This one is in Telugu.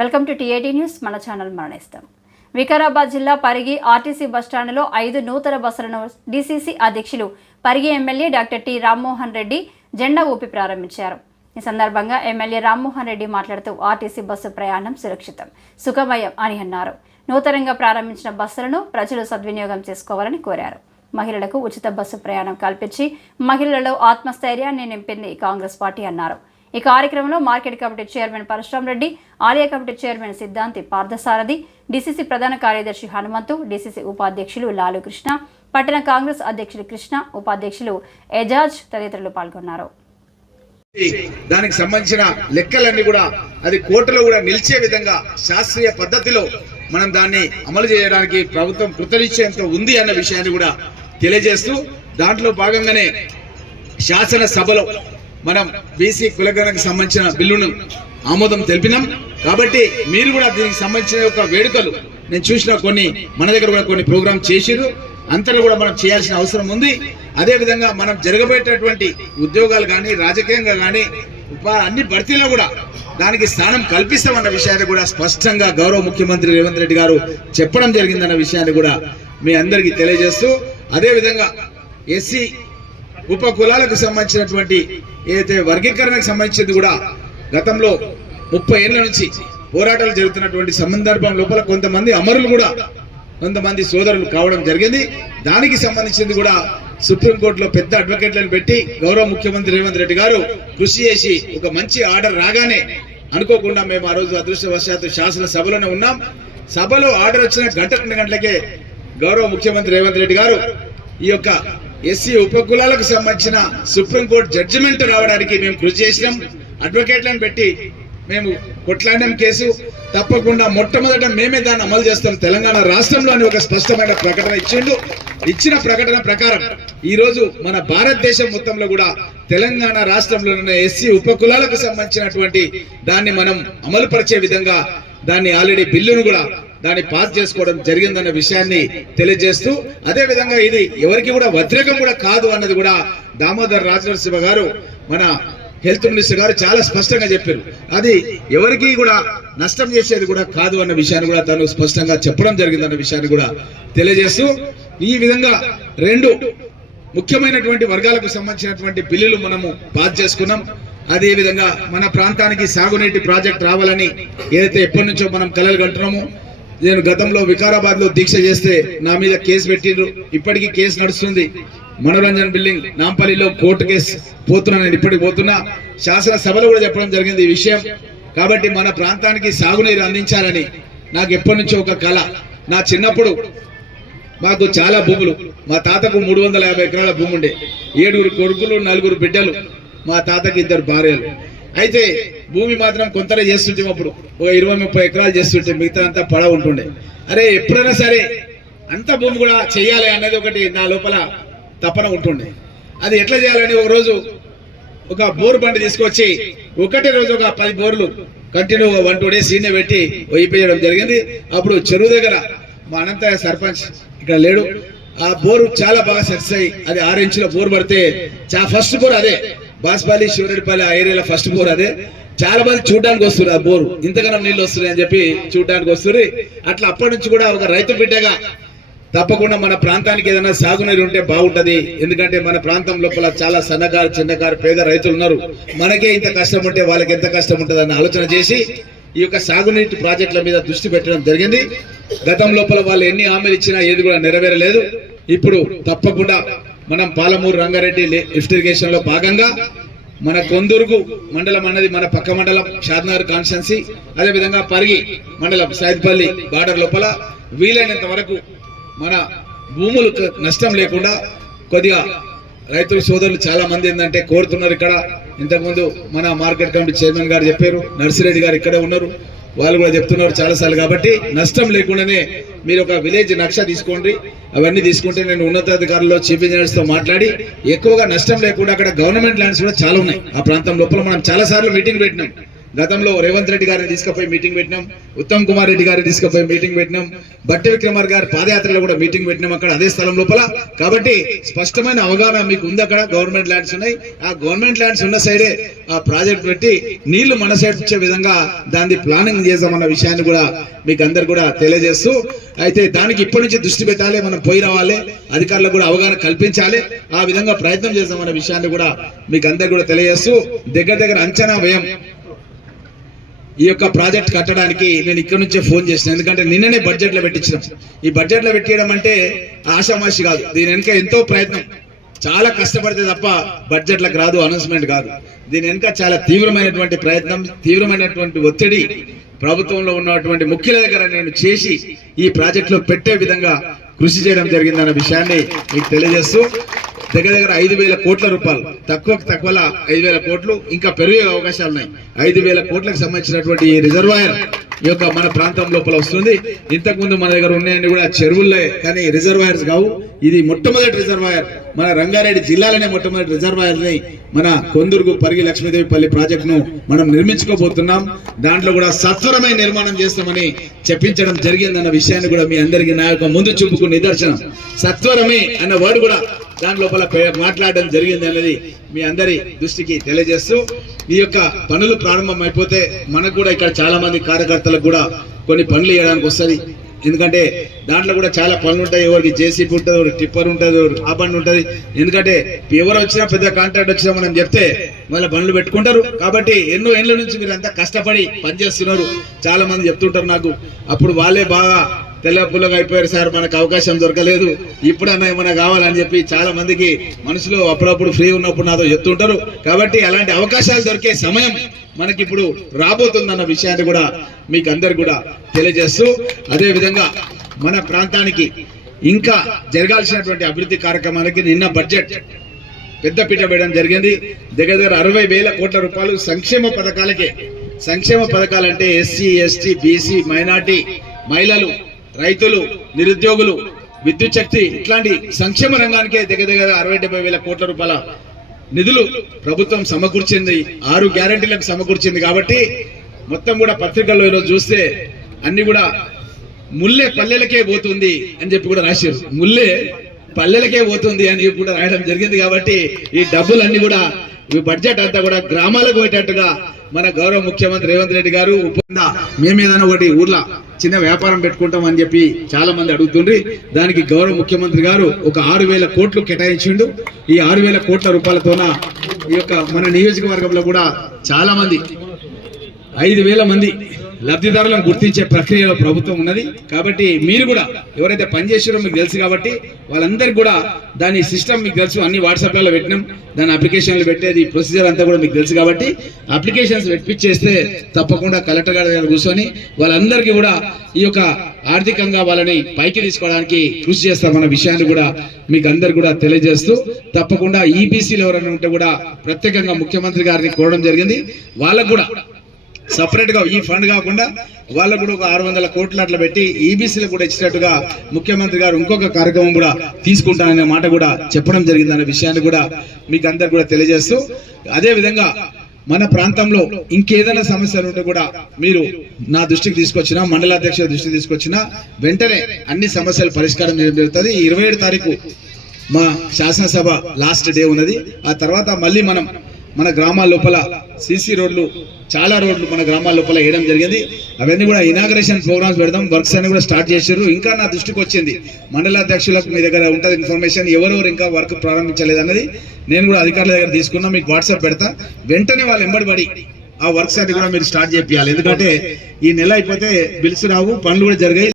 Welcome to TAT news. మన ఛానల్ మరణిస్తాం. వికారాబాద్ జిల్లా పరిగి ఆర్టీసీ బస్టాండ్లో 5 నూతన బస్సులను డీసీసీ అధ్యక్షులు Parigi MLA doctor T Rammohan Reddy జెండా ఊపి ప్రారంభించారు. ఈ సందర్భంగా ఎమ్మెల్యే రామ్మోహన్ రెడ్డి మాట్లాడుతూ ఆర్టీసీ బస్సు ప్రయాణం సురక్షితం, సుఖమయం అని అన్నారు. నూతనంగా ప్రారంభించిన బస్సులను ప్రజలు సద్వినియోగం చేసుకోవాలని కోరారు. మహిళలకు ఉచిత బస్సు ప్రయాణం కల్పించి మహిళలలో ఆత్మస్థైర్యాన్ని నింపింది కాంగ్రెస్ పార్టీ అన్నారు. ఈ కార్యక్రమంలో market committee chairman Parashuram Reddy, ఆలయ కమిటీ చైర్మన్ సిద్ధాంతి పార్థసారథి, డీసీసీ ప్రధాన కార్యదర్శి హనుమంతు, డీసీసీ ఉపాధ్యక్షులు లాలు కృష్ణ, పట్టణ కాంగ్రెస్ అధ్యక్షులు కృష్ణ, ఉపాధ్యక్షులు ఎజాజ్ తదితరులు పాల్గొన్నారు. దానికి సంబంధించిన లెక్కలన్నీ కూడా అది కోర్టులో కూడా నిలిచే విధంగా శాస్త్రీయ పద్ధతిలో మనం దాన్ని అమలు చేయడానికి ప్రభుత్వం కృతనిశ్చయంతో ఉంది అన్న విషయాన్ని కూడా తెలియజేస్తూ, దాంట్లో భాగంగానే శాసనసభలో మనం బీసీ కులగణకు సంబంధించిన బిల్లును ఆమోదం తెలిపినాం. కాబట్టి మీరు కూడా దీనికి సంబంధించిన ఒక వేడుకలు నేను చూసిన కొన్ని మన దగ్గర కూడా కొన్ని ప్రోగ్రామ్ చేసిరు, అంతలో కూడా మనం చేయాల్సిన అవసరం ఉంది. అదేవిధంగా మనం జరగబోయేటటువంటి ఉద్యోగాలు కానీ రాజకీయంగా కానీ అన్ని భర్తీలో కూడా దానికి స్థానం కల్పిస్తామన్న విషయాన్ని కూడా స్పష్టంగా గౌరవ ముఖ్యమంత్రి రేవంత్ రెడ్డి గారు చెప్పడం జరిగిందన్న విషయాన్ని కూడా మీ అందరికీ తెలియజేస్తూ, అదేవిధంగా ఎస్సీ ఉప కులాలకు సంబంధించినటువంటి ఏదైతే వర్గీకరణకు సంబంధించింది కూడా గతంలో 30 ఏళ్ల నుంచి పోరాటాలు జరుగుతున్నటువంటి సందర్భం లోపల కొంతమంది అమరులు కూడా కొంతమంది సోదరులు కావడం జరిగింది. దానికి సంబంధించింది కూడా సుప్రీంకోర్టులో పెద్ద అడ్వకేట్లను పెట్టి గౌరవ ముఖ్యమంత్రి రేవంత్ రెడ్డి గారు కృషి చేసి ఒక మంచి ఆర్డర్ రాగానే అనుకోకుండా మేము ఆ రోజు అదృష్టవశాత్తు శాసనసభలోనే ఉన్నాం. సభలో ఆర్డర్ వచ్చిన గంట 2 గంటలకే గౌరవ ముఖ్యమంత్రి రేవంత్ రెడ్డి గారు ఈ యొక్క ఎస్సీ ఉపకులాలకు సంబంధించిన సుప్రీంకోర్టు జడ్జిమెంట్ రావడానికి మేము కృషి చేసినాం. అడ్వకేట్లను పెట్టి మేము కొట్లాడినాం కేసు. తప్పకుండా మొట్టమొదట మేమే దాన్ని అమలు చేస్తాం తెలంగాణ రాష్ట్రంలో అని ఒక స్పష్టమైన ప్రకటన ఇచ్చిండు. ఇచ్చిన ప్రకటన ప్రకారం ఈ రోజు మన భారతదేశం మొత్తంలో కూడా తెలంగాణ రాష్ట్రంలో ఉన్న ఎస్సీ ఉపకులాలకు సంబంధించినటువంటి దాన్ని మనం అమలు పరిచే విధంగా దాన్ని ఆల్రెడీ బిల్లును కూడా దాన్ని పాస్ చేసుకోవడం జరిగిందన్న విషయాన్ని తెలియజేస్తూ, అదే విధంగా ఇది ఎవరికి కూడా వ్యతిరేకం కూడా కాదు అన్నది కూడా దామోదర్ రాజనరసింహ గారు మన హెల్త్ మినిస్టర్ గారు చాలా స్పష్టంగా చెప్పారు. అది ఎవరికి కూడా నష్టం చేసేది కూడా కాదు అన్న విషయాన్ని కూడా తను స్పష్టంగా చెప్పడం జరిగిందన్న విషయాన్ని కూడా తెలియజేస్తూ, ఈ విధంగా 2 ముఖ్యమైనటువంటి వర్గాలకు సంబంధించినటువంటి బిల్లులు మనము పాస్ చేసుకున్నాం. అదే విధంగా మన ప్రాంతానికి సాగునీటి ప్రాజెక్ట్ రావాలని ఏదైతే ఎప్పటి నుంచో మనం కలలు కంటున్నామో, నేను గతంలో వికారాబాద్ లో దీక్ష చేస్తే నా మీద కేసు పెట్టిండ్రు. ఇప్పటికీ కేసు నడుస్తుంది. మనోరంజన్ బిల్డింగ్ నాంపల్లిలో కోర్టు కేసు పోతున్నా, నేను ఇప్పటికి పోతున్నా. శాసనసభలో కూడా చెప్పడం జరిగింది ఈ విషయం. కాబట్టి మన ప్రాంతానికి సాగునీరు అందించాలని నాకు ఎప్పటి నుంచో ఒక కళ. నా చిన్నప్పుడు మాకు చాలా భూములు, మా తాతకు 350 ఎకరాల భూమి ఉండే, 7 కొడుకులు 4 బిడ్డలు, మా తాతకి 2 భార్యలు. అయితే భూమి మాత్రం కొంతలో చేస్తుంటే అప్పుడు ఒక 20-30 ఎకరాలు చేస్తుంటే మిగతా అంతా పడ ఉంటుండే. అరే ఎప్పుడైనా సరే అంత భూమి కూడా చెయ్యాలి అనేది ఒకటి నా లోపల తపన ఉంటుండే. అది ఎట్లా చేయాలని ఒక రోజు ఒక బోరు బండి తీసుకొచ్చి ఒకటే రోజు ఒక 10 బోర్లు కంటిన్యూగా 1-2 డేస్ సీనే పెట్టి వేయడం జరిగింది. అప్పుడు చెరువు దగ్గర మా అనంతయ్య సర్పంచ్ ఇక్కడ లేడు, ఆ బోరు చాలా బాగా సక్సెస్ అయ్యి అది 6 ఇంచుల బోర్ పడితే ఫస్ట్ బోర్ అదే, బాస్పల్లి శివరెడ్డిపల్లి ఆ ఏరియాలో ఫస్ట్ బోర్ అదే. చాలా మంది చూడడానికి వస్తారు, ఆ బోరు ఇంతకన్నా నీళ్ళు వస్తున్నాయి అని చెప్పి చూడడానికి వస్తారు. అట్లా అప్పటి నుంచి కూడా ఒక రైతు బిడ్డగా తప్పకుండా మన ప్రాంతానికి ఏదైనా సాగునీరు ఉంటే బాగుంటది. ఎందుకంటే మన ప్రాంతం లోపల చాలా సన్నకారు చిన్నకారు పేద రైతులు ఉన్నారు. మనకే ఇంత కష్టం ఉంటే వాళ్ళకి ఎంత కష్టం ఉంటుంది అన్న ఆలోచన చేసి ఈ యొక్క సాగునీటి ప్రాజెక్టుల మీద దృష్టి పెట్టడం జరిగింది. గతం లోపల వాళ్ళు ఎన్ని హామీలు ఇచ్చినా ఏది కూడా నెరవేరలేదు. ఇప్పుడు తప్పకుండా మనం పాలమూరు రంగారెడ్డి లిఫ్ట్ ఇరిగేషన్ లో భాగంగా మన కొందుర్గు మండలం అన్నది మన పక్క మండలం షాద్నగర్ కాన్స్టిట్యున్సీ, అదేవిధంగా పరిగి మండలం సైద్పల్లి బార్డర్ లోపల వీలైనంత వరకు మన భూములకు నష్టం లేకుండా కొద్దిగా రైతుల సోదరులు చాలా మంది ఏంటంటే కోరుతున్నారు. ఇక్కడ ఇంతకుముందు మన మార్కెట్ కమిటీ చైర్మన్ గారు చెప్పారు, నర్సిరెడ్డి గారు ఇక్కడే ఉన్నారు, వాళ్ళు కూడా చెప్తున్నారు చాలాసార్లు. కాబట్టి నష్టం లేకుండానే మీరు ఒక విలేజ్ నక్ష తీసుకోండి. అవన్నీ తీసుకుంటే నేను ఉన్నతాధికారుల్లో చీఫ్ ఇంజనీర్స్ తో మాట్లాడి ఎక్కువగా నష్టం లేకుండా అక్కడ గవర్నమెంట్ ల్యాండ్స్ కూడా చాలా ఉన్నాయి ఆ ప్రాంతం లోపల. మనం చాలా సార్లు మీటింగ్ పెట్టినాం. గతంలో రేవంత్ రెడ్డి గారిని తీసుకుపోయి మీటింగ్ పెట్టినాం, ఉత్తమ్ కుమార్ రెడ్డి గారిని తీసుకుపోయి మీటింగ్ పెట్టినాం, బట్టి విక్రమార్ గారి పాదయాత్రలో కూడా మీటింగ్ పెట్టినాం అక్కడ అదే స్థలం లోపల. కాబట్టి స్పష్టమైన అవగాహన మీకు ఉంది. అక్కడ గవర్నమెంట్ ల్యాండ్స్ ఉన్నాయి, ఆ గవర్నమెంట్ ల్యాండ్స్ ఉన్న సైడే ఆ ప్రాజెక్ట్ పెట్టి నీళ్లు మన సైడ్ వచ్చే విధంగా దాన్ని ప్లానింగ్ చేద్దామన్న విషయాన్ని కూడా మీకు అందరు కూడా తెలియజేస్తూ, అయితే దానికి ఇప్పటి నుంచి దృష్టి పెట్టాలి, మనం పోయి రావాలి, అధికారులకు కూడా అవగాహన కల్పించాలి, ఆ విధంగా ప్రయత్నం చేద్దామన్న విషయాన్ని కూడా మీకు అందరు కూడా తెలియజేస్తూ, దగ్గర అంచనా వ్యయం ఈ యొక్క ప్రాజెక్ట్ కట్టడానికి నేను ఇక్కడ నుంచే ఫోన్ చేసిన, ఎందుకంటే నిన్ననే బడ్జెట్ లో పెట్టించినాం. ఈ బడ్జెట్ లో పెట్టియడం అంటే ఆషామాషి కాదు, దీని వెనుక ఎంతో ప్రయత్నం, చాలా కష్టపడితే తప్ప బడ్జెట్లకు రాదు, అనౌన్స్మెంట్ కాదు. దీని వెనుక చాలా తీవ్రమైనటువంటి ప్రయత్నం, తీవ్రమైనటువంటి ఒత్తిడి ప్రభుత్వంలో ఉన్నటువంటి ముఖ్యుల దగ్గర నేను చేసి ఈ ప్రాజెక్ట్ లో పెట్టే విధంగా కృషి చేయడం జరిగిందన్న విషయాన్ని మీకు తెలియజేస్తూ, దగ్గర 5,000 కోట్ల రూపాయలు, తక్కువలో 5,000 కోట్లు, ఇంకా పెరిగే అవకాశాలు ఉన్నాయి. 5,000 కోట్లకు సంబంధించినటువంటి ఈ రిజర్వాయర్ ఈ యొక్క మన ప్రాంతం లోపల వస్తుంది. ఇంతకు ముందు మన దగ్గర ఉన్నాయని కూడా చెరువులే, కానీ రిజర్వాయర్స్ కావు. ఇది మొట్టమొదటి రిజర్వాయర్, మన రంగారెడ్డి జిల్లాలోనే మొట్టమొదటి రిజర్వాయర్ ని మన కొందుర్గు పరిగి లక్ష్మీదేవిపల్లి ప్రాజెక్ట్ ను మనం నిర్మించుకోబోతున్నాం. దాంట్లో కూడా సత్వరమే నిర్మాణం చేస్తామని చెప్పించడం జరిగిందన్న విషయాన్ని కూడా మీ అందరికీ నా యొక్క ముందు చూపుకు నిదర్శనం. సత్వరమే అన్న వర్డ్ కూడా దాని లోపల మాట్లాడడం జరిగింది అన్నది మీ అందరి దృష్టికి తెలియజేస్తూ, ఈ యొక్క పనులు ప్రారంభం అయిపోతే మనకు కూడా ఇక్కడ చాలా మంది కార్యకర్తలకు కూడా కొన్ని పనులు చేయడానికి వస్తుంది. ఎందుకంటే దాంట్లో కూడా చాలా పనులు ఉంటాయి, ఎవరికి జేసీబీ ఉంటుంది, ఎవరికి టిప్పర్ ఉంటుంది, ఆ బండి ఉంటుంది. ఎందుకంటే ఎవరు వచ్చినా పెద్ద కాంట్రాక్ట్ వచ్చినా మనం చెప్తే మళ్ళీ బండ్లు పెట్టుకుంటారు. కాబట్టి ఎన్నో ఏళ్ళ నుంచి మీరు అంతా కష్టపడి పనిచేస్తున్నారు. చాలా మంది చెప్తుంటారు నాకు, అప్పుడు వాళ్ళే బాగా తెల్ల పుల్లగా అయిపోయారు సార్, మనకు అవకాశం దొరకలేదు, ఇప్పుడన్నా ఏమైనా కావాలని చెప్పి చాలా మందికి మనసులో అప్పుడప్పుడు ఫ్రీ ఉన్నప్పుడు నాతో చెప్తుంటారు. కాబట్టి అలాంటి అవకాశాలు దొరికే సమయం మనకి ఇప్పుడు రాబోతుందన్న విషయాన్ని కూడా మీకు అందరు కూడా తెలియజేస్తూ, అదే విధంగా మన ప్రాంతానికి ఇంకా జరగాల్సినటువంటి అభివృద్ధి కార్యక్రమాలకి నిన్న బడ్జెట్ పెద్దపీట వేయడం జరిగింది. దగ్గర 60,000 కోట్ల రూపాయలు సంక్షేమ పథకాలకే. సంక్షేమ పథకాలంటే ఎస్సీ, ఎస్టీ, బీసీ, మైనార్టీ, మహిళలు, రైతులు, నిరుద్యోగులు, విద్యుత్ శక్తి, ఇట్లాంటి సంక్షేమ రంగానికే దగ్గర 60-70,000 కోట్ల రూపాయల నిధులు ప్రభుత్వం సమకూర్చింది. 6 గ్యారెంటీలకు సమకూర్చింది. కాబట్టి మొత్తం కూడా పత్రికల్లో ఈరోజు చూస్తే అన్ని కూడా ముల్లే పల్లెలకే పోతుంది అని చెప్పి కూడా రాశారు. ముల్లే పల్లెలకే పోతుంది అని చెప్పి కూడా రాయడం జరిగింది. కాబట్టి ఈ డబ్బులన్నీ కూడా ఈ బడ్జెట్ అంతా కూడా గ్రామాలకు పోయేటట్టుగా మన గౌరవ ముఖ్యమంత్రి రేవంత్ రెడ్డి గారు మేము ఏదైనా ఒకటి ఊర్లో చిన్న వ్యాపారం పెట్టుకుంటాం అని చెప్పి చాలా మంది అడుగుతుండ్రి. దానికి గౌరవ ముఖ్యమంత్రి గారు ఒక 6,000 కోట్లు కేటాయించిండు. ఈ 6,000 కోట్ల రూపాయలతోన ఈ యొక్క మన నియోజకవర్గంలో కూడా చాలా మంది 5,000 మంది లబ్ధిదారులను గుర్తించే ప్రక్రియలో ప్రభుత్వం ఉన్నది. కాబట్టి మీరు కూడా ఎవరైతే పనిచేసారో మీకు తెలుసు, కాబట్టి వాళ్ళందరికీ కూడా దాని సిస్టమ్ మీకు తెలుసు, అన్ని వాట్సాప్లలో పెట్టినాం, దాని అప్లికేషన్లు పెట్టేది ప్రొసీజర్ అంతా కూడా మీకు తెలుసు. కాబట్టి అప్లికేషన్స్ పెట్టించేస్తే తప్పకుండా కలెక్టర్ గారి దగ్గర కూర్చొని వాళ్ళందరికీ కూడా ఈ యొక్క ఆర్థికంగా వాళ్ళని పైకి తీసుకోవడానికి కృషి చేస్తామన్న విషయాన్ని కూడా మీకు అందరు కూడా తెలియజేస్తూ, తప్పకుండా ఈబీసీలు ఎవరైనా ఉంటే కూడా ప్రత్యేకంగా ముఖ్యమంత్రి గారిని కోరడం జరిగింది. వాళ్ళకు కూడా సపరేట్ గా ఈ ఫండ్ కాకుండా వాళ్ళకు కూడా ఒక 600 కోట్లు అట్లా పెట్టి ఈబీసీలకు కూడా ఇచ్చినట్టుగా ముఖ్యమంత్రి గారు ఇంకొక కార్యక్రమం కూడా తీసుకుంటాననే మాట కూడా చెప్పడం జరిగిందనే విషయాన్ని కూడా మీకు అందరు కూడా తెలియజేస్తూ, అదే విధంగా మన ప్రాంతంలో ఇంకేదైనా సమస్యలు ఉంటే కూడా మీరు నా దృష్టికి తీసుకొచ్చినా, మండలాధ్యక్షుల దృష్టికి తీసుకొచ్చినా వెంటనే అన్ని సమస్యలు పరిష్కారం చేయడం జరుగుతుంది. 27 తారీఖు మా శాసనసభ లాస్ట్ డే ఉన్నది. ఆ తర్వాత మళ్ళీ మన గ్రామాల లోపల సిసి రోడ్లు, చాలా రోడ్లు మన గ్రామాల లోపల వేయడం జరిగింది. అవన్నీ కూడా ఇనాగరేషన్ ప్రోగ్రామ్స్ పెడదాం, వర్క్స్ అన్ని కూడా స్టార్ట్ చేశారు. ఇంకా నా దృష్టికి వచ్చింది, మండలాధ్యక్షులకు మీ దగ్గర ఉంటుంది ఇన్ఫర్మేషన్, ఎవరెవరు ఇంకా వర్క్ ప్రారంభించలేదు అన్నది నేను కూడా అధికారుల దగ్గర తీసుకున్నా, మీకు వాట్సాప్ పెడతా. వెంటనే వాళ్ళు ఎంబడి ఆ వర్క్స్ అన్ని కూడా మీరు స్టార్ట్ చేయాలి. ఎందుకంటే ఈ నెల అయిపోతే బిల్స్ రావు, పనులు కూడా జరిగాయి.